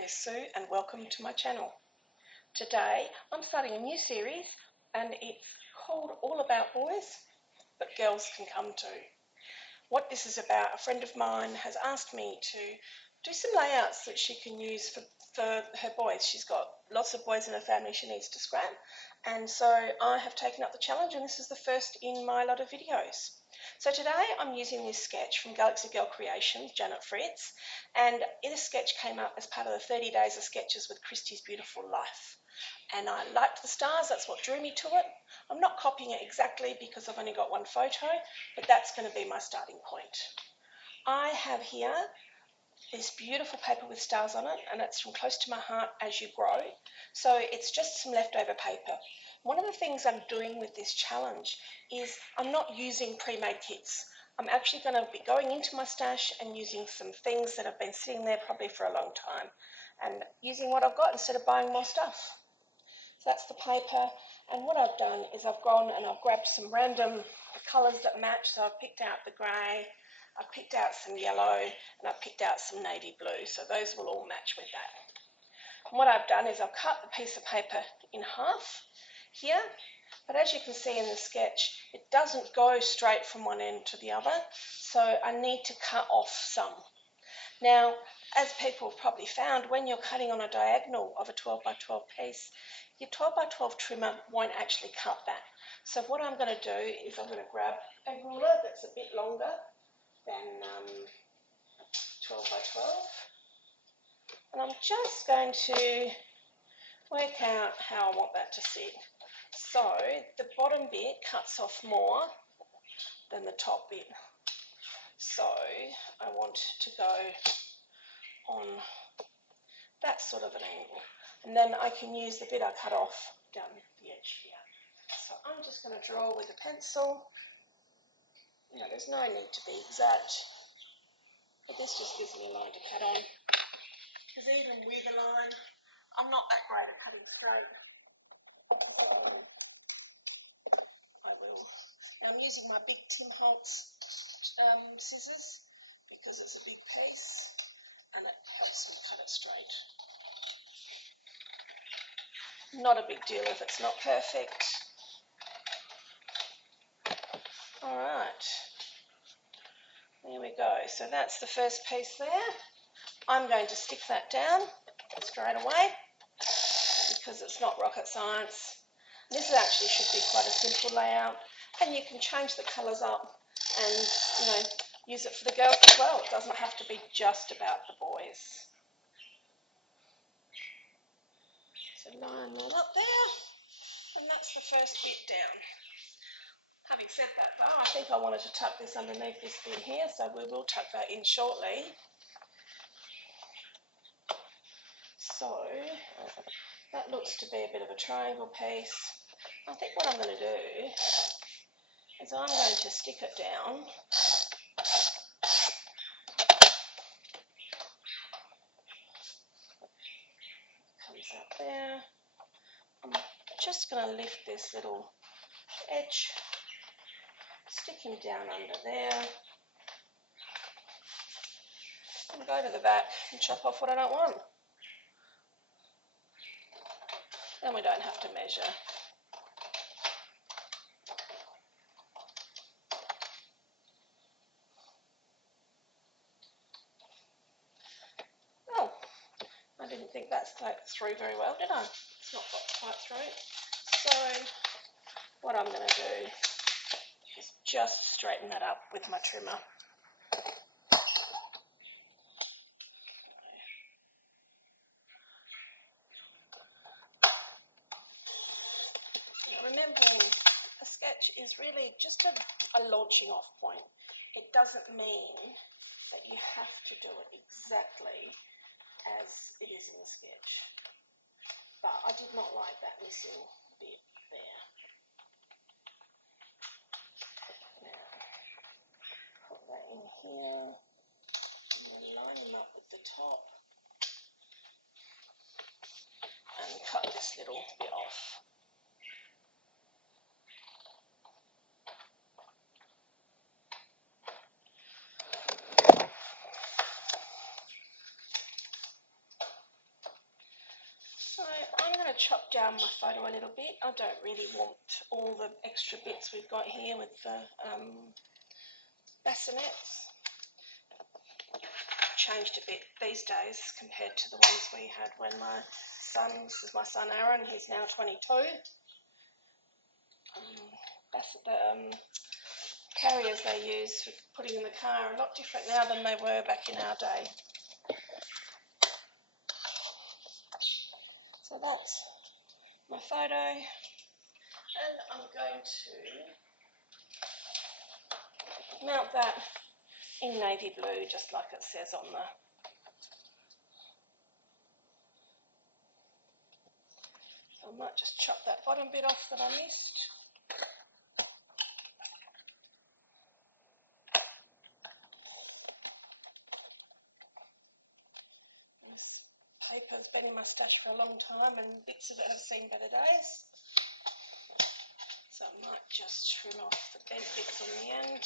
name is Sue and welcome to my channel. Today I'm starting a new series and it's called All About Boys But Girls Can Come Too. What this is about, a friend of mine has asked me to do some layouts that she can use for her boys. She's got lots of boys in her family she needs to scrap, and so I have taken up the challenge, and this is the first in my lot of videos. So today I'm using this sketch from Galaxy Girl Creations, Janet Fritz, and this sketch came up as part of the 30 Days of Sketches with Christy's Beautiful Life. And I liked the stars, that's what drew me to it. I'm not copying it exactly because I've only got one photo, but that's going to be my starting point. I have here this beautiful paper with stars on it, and it's from Close to My Heart As You Grow. So it's just some leftover paper. One of the things I'm doing with this challenge is I'm not using pre-made kits. I'm actually going to be going into my stash and using some things that have been sitting there probably for a long time and using what I've got instead of buying more stuff. So that's the paper, and what I've done is I've gone and I've grabbed some random colours that match. So I've picked out the grey, I've picked out some yellow, and I've picked out some navy blue, so those will all match with that. And what I've done is I've cut the piece of paper in half here, but as you can see in the sketch, it doesn't go straight from one end to the other, so I need to cut off some. Now, as people have probably found, when you're cutting on a diagonal of a 12 by 12 piece, your 12 by 12 trimmer won't actually cut that. So what I'm going to do is I'm going to grab a ruler that's a bit longer than 12 by 12, and I'm just going to work out how I want that to sit. So the bottom bit cuts off more than the top bit, so I want to go on that sort of an angle, and then I can use the bit I cut off down the edge here. So I'm just going to draw with a pencil. You know, there's no need to be exact, but this just gives me a line to cut on, because even with a line, I'm not that great at cutting straight, so I will. Now I'm using my big Tim Holtz scissors because it's a big piece and it helps me cut it straight. Not a big deal if it's not perfect. Alright, there we go. So that's the first piece there. I'm going to stick that down straight away because it's not rocket science. This actually should be quite a simple layout, and you can change the colours up and, you know, use it for the girls as well. It doesn't have to be just about the boys. So line that up there, and that's the first bit down. Having said that though, I think I wanted to tuck this underneath this bit here, so we will tuck that in shortly. So that looks to be a bit of a triangle piece. I think what I'm going to do is I'm going to stick it down comes out there. I'm just going to lift this little edge, stick him down under there, and go to the back and chop off what I don't want. Then we don't have to measure. Oh, I didn't think that's through very well, did I? It's not got quite through. So what I'm going to do is just straighten that up with my trimmer. Now, remembering a sketch is really just a launching off point. It doesn't mean that you have to do it exactly as it is in the sketch. But I did not like that missing bit there. Now, put that in here, and then line them up with the top, and cut this little bit off. chop down my photo a little bit. I don't really want all the extra bits we've got here with the bassinets. Changed a bit these days compared to the ones we had when this is my son Aaron, he's now 22. The carriers they use for putting in the car are a lot different now than they were back in our day. So that's my photo, and I'm going to mount that in navy blue, just like it says on the. I might just chop that bottom bit off that I missed. This paper's been in my stash for a long time and bits of it have seen better days. So I might just trim off the bent bits on the end.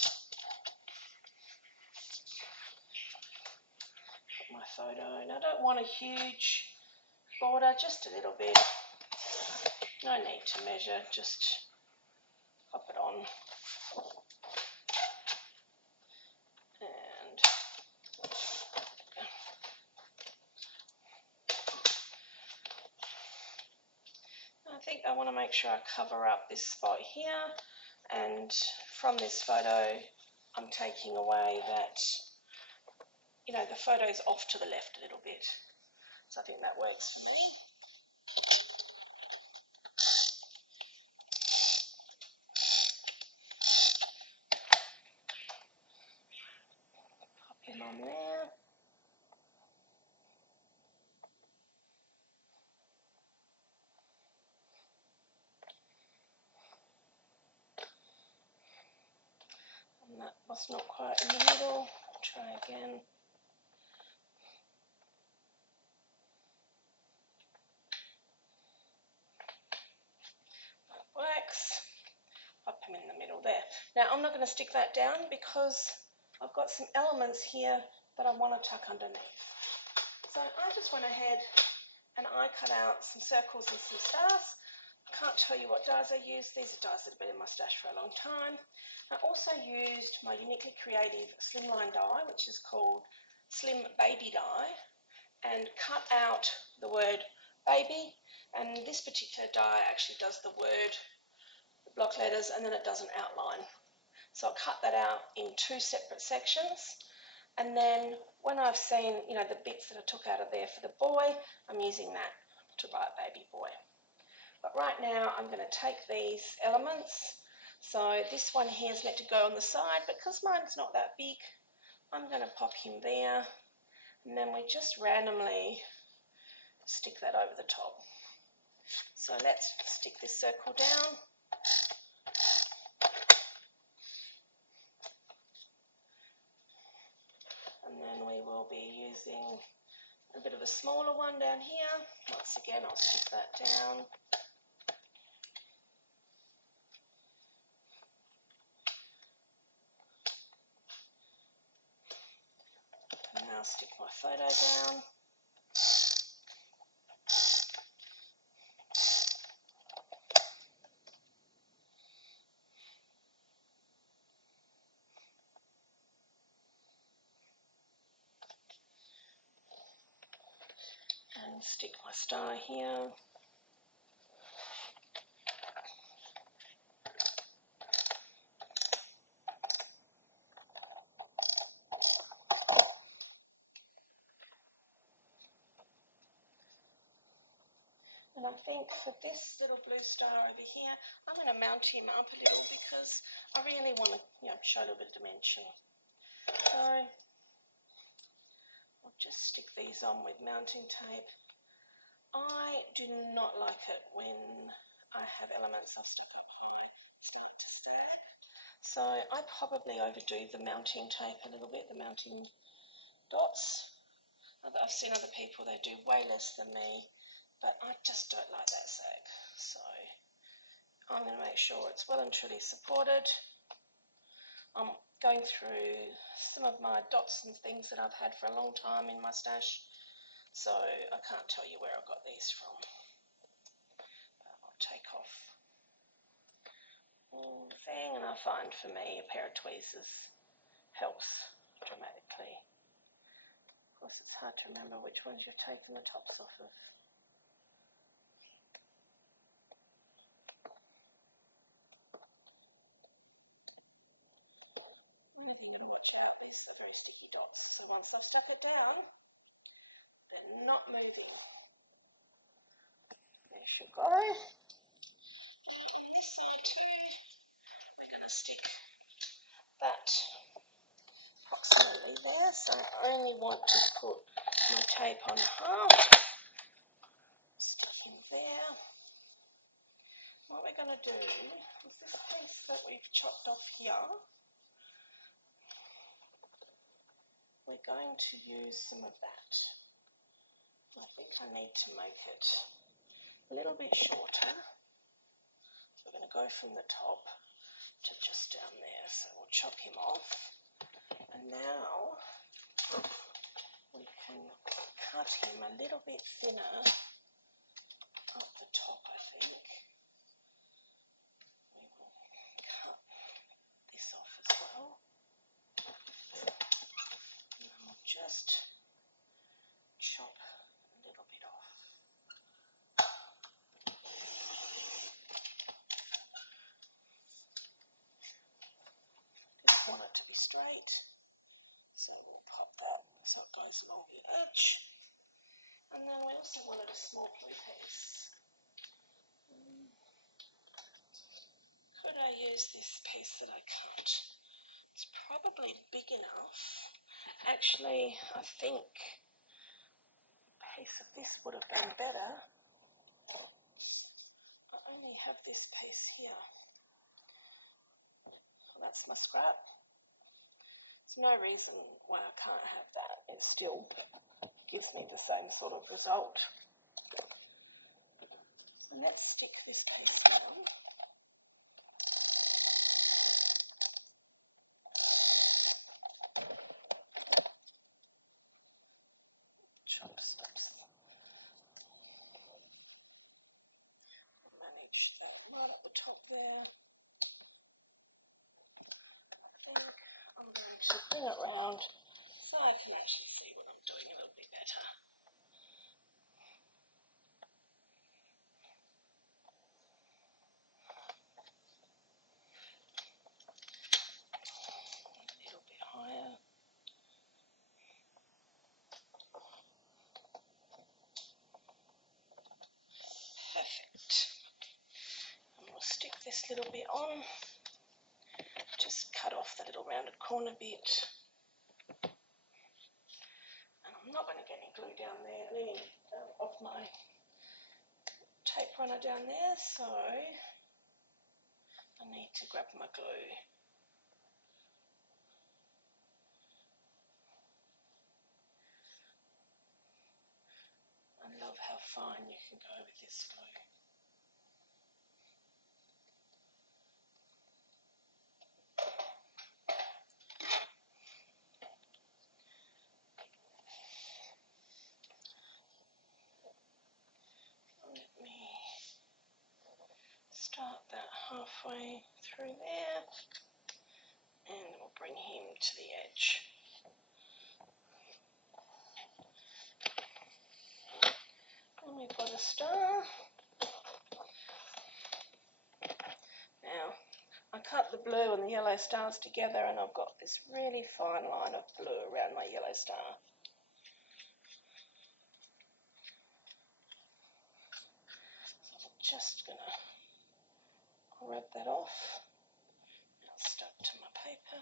Put my photo in. I don't want a huge border, just a little bit. No need to measure, just pop it on. And I think I want to make sure I cover up this spot here, and from this photo I'm taking away that, the photo's off to the left a little bit. So I think that works for me. Pop him on there. And that was not quite in the middle. Try again. That works. Pop him in the middle there. Now I'm not going to stick that down because I've got some elements here that I want to tuck underneath. So I just went ahead and I cut out some circles and some stars. I can't tell you what dies I used. These are dies that have been in my stash for a long time. I also used my uniquely creative slimline die, which is called Slim Baby Die, and cut out the word baby. And this particular die actually does the word, the block letters, and then it does an outline. So I cut that out in two separate sections. And then when I've seen, the bits that I took out of there for the boy, I'm using that to write baby boy. But right now I'm going to take these elements. So this one here is meant to go on the side, but because mine's not that big, I'm going to pop him there. And then we just randomly stick that over the top. So let's stick this circle down. And then we will be using a bit of a smaller one down here. Once again, I'll stick that down. And now stick my photo down. And stick my star here. And I think for this little blue star over here, I'm going to mount him up a little because I really want to, show a little bit of dimension. So I'll just stick these on with mounting tape. I do not like it when I have elements I've stuck over here starting to stab. So I probably overdo the mounting tape a little bit, the mounting dots. I've seen other people, they do way less than me, but I just don't like that sag. So I'm going to make sure it's well and truly supported. I'm going through some of my dots and things that I've had for a long time in my stash, so I can't tell you where I got these from. I find for me a pair of tweezers helps dramatically. Of course it's hard to remember which ones you've taken the tops off of. Those sticky dots. And once I've stuck it down, they're not moving. There she goes. And this side too, we're going to stick that approximately there. So I only want to put my tape on half. Stick in there. What we're going to do is this piece that we've chopped off here, we're going to use some of that. I think I need to make it a little bit shorter. So we're going to go from the top to just down there. So we'll chop him off. And now we can cut him a little bit thinner up the top, I think. We will cut this off as well. And I'll just chop a little bit off. Didn't want it to be straight, so we'll pop that so it goes along the edge. And then we also wanted a small blue piece. Could I use this piece that I cut? It's probably big enough. Actually, I think a piece of this would have been better. I only have this piece here. Well, that's my scrap. There's no reason why I can't have that. It still gives me the same sort of result. So let's stick this piece on. Chopsticks. Manage that right at the top there. I'm going to bring it round so I can actually see what I'm doing a little bit better. A little bit higher. Perfect. And we'll stick this little bit on. Just cut off the little rounded corner bit. And I'm not going to get any glue down there, any of my tape runner down there, so I need to grab my glue. I love how fine you can go with this glue. Let me start that halfway through there and we'll bring him to the edge. And we've got a star. Now, I cut the blue and the yellow stars together and I've got this really fine line of blue around my yellow star. So I'm just going to rub that off. It's stuck to my paper.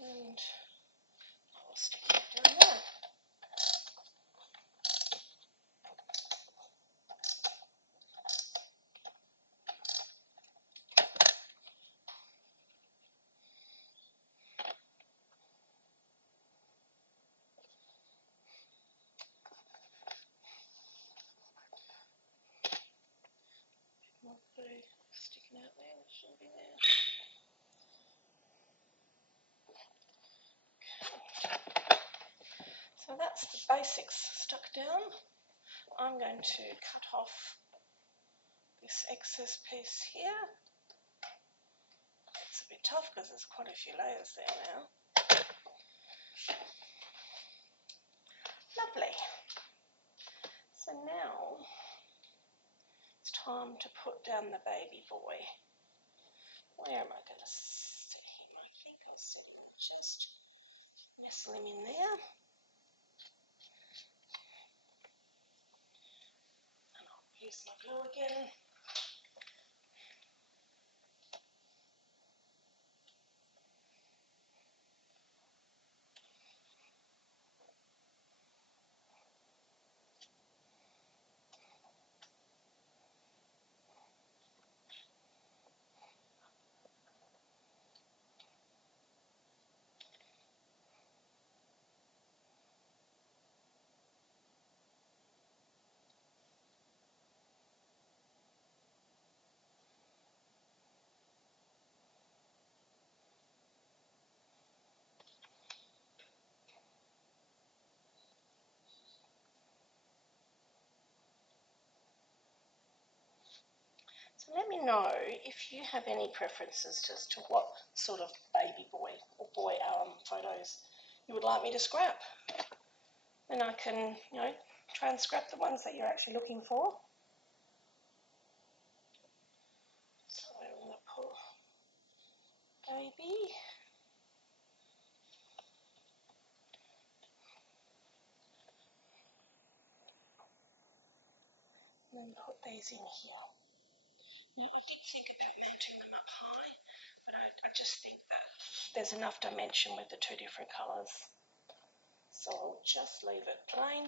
And I'll stick it down there. More glue sticking out there, it shouldn't be there. Okay. So that's the basics stuck down. I'm going to cut off this excess piece here. It's a bit tough because there's quite a few layers there now. Lovely. So now it's time to put down the baby boy. Where am I going to sit him? I think I'll sit him, just nestle him in there. And I'll use my glue again. So let me know if you have any preferences as to what sort of baby boy or boy photos you would like me to scrap. Then I can, try and scrap the ones that you're actually looking for. So I'm going to put baby. And then put these in here. Now, I did think about mounting them up high, but I just think that there's enough dimension with the two different colours. So I'll just leave it plain.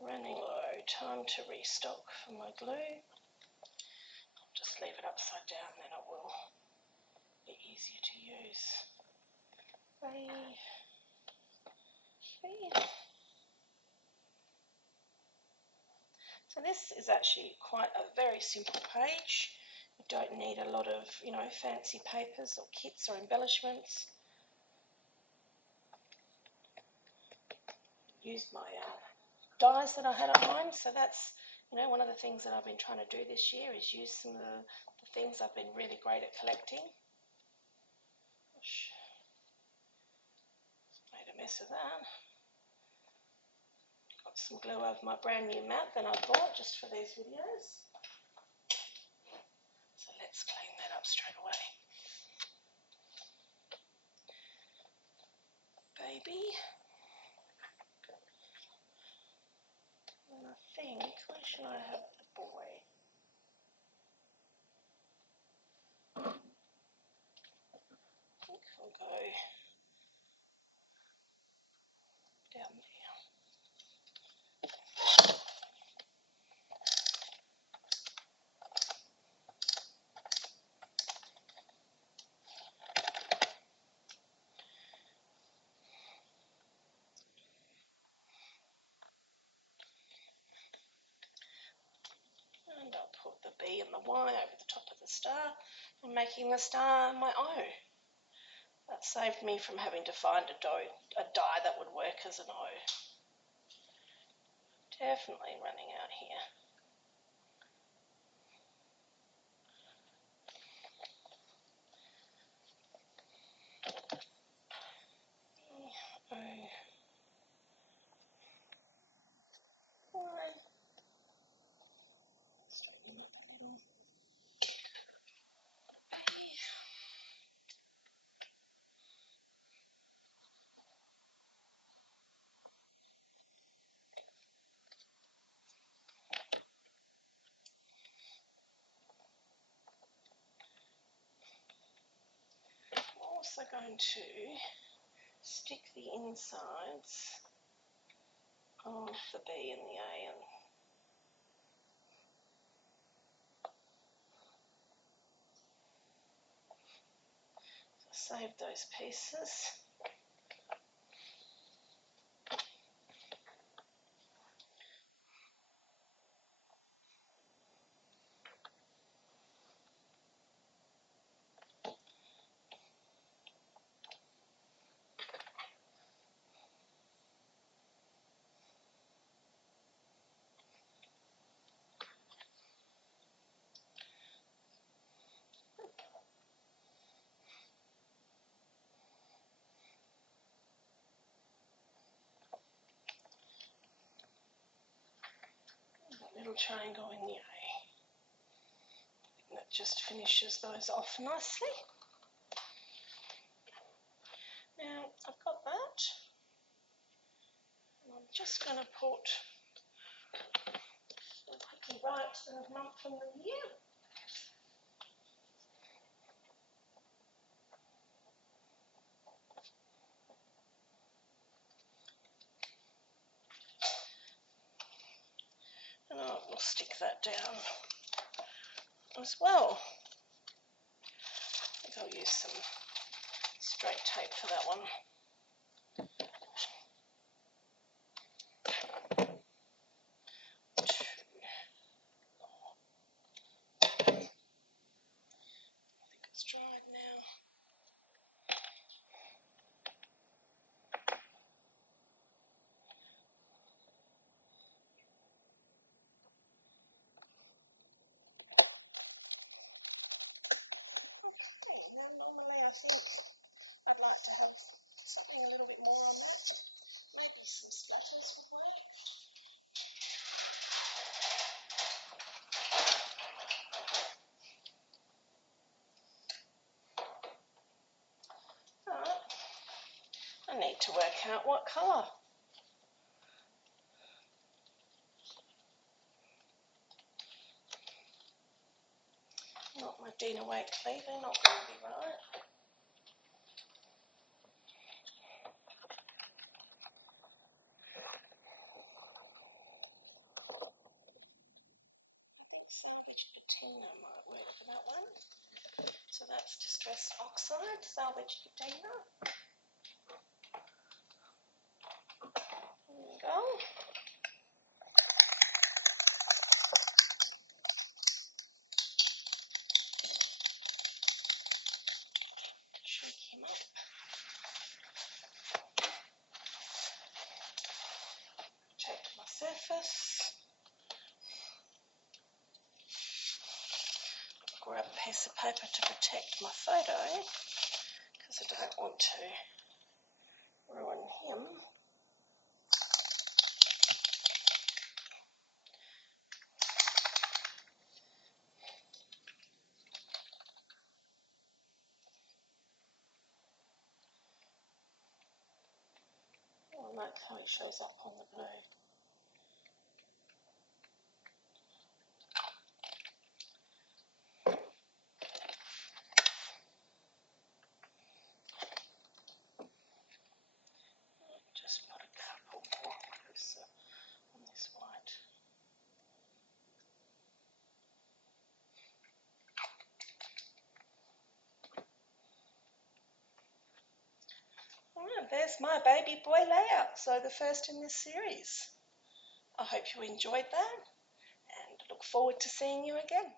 Running low, time to restock for my glue. I'll just leave it upside down, then it will be easier to use. So this is actually quite a very simple page. You don't need a lot of, fancy papers or kits or embellishments. Used my dies that I had at home, so that's one of the things that I've been trying to do this year is use some of the things I've been really great at collecting. Made a mess of that. Got some glue over my brand new mat that I bought just for these videos. So let's clean that up straight away. Baby. And I think, where should I have the boy? I think I'll go down there. And I'll put the B and the Y over the top of the star and making the star my O. That saved me from having to find a die that would work as an O. Definitely running out here. O, Y. Straighten up a little. I'm also going to stick the insides of the B and the A and save those pieces. little triangle in the A. That just finishes those off nicely. Now I've got that, and I'm just going to put the lucky right month from the year. And I will stick that down as well. I think I'll use some straight tape for that one. I think it's dried now. Normally I think I'd like to have something a little bit more on that. Maybe some splatters would work. Alright, I need to work out what colour. Not my Dina Waite cleaver, not going to be right. Salvage patina might work for that one. So that's distressed oxide, salvage patina. There we go. Shake him up. Protect my surface. Grab a piece of paper to protect my photo because I don't want to ruin him. Oh, I like how it shows up on the blue. Just put a couple more closer on this white. Alright, there's my baby boy layout, so the first in this series. I hope you enjoyed that and look forward to seeing you again.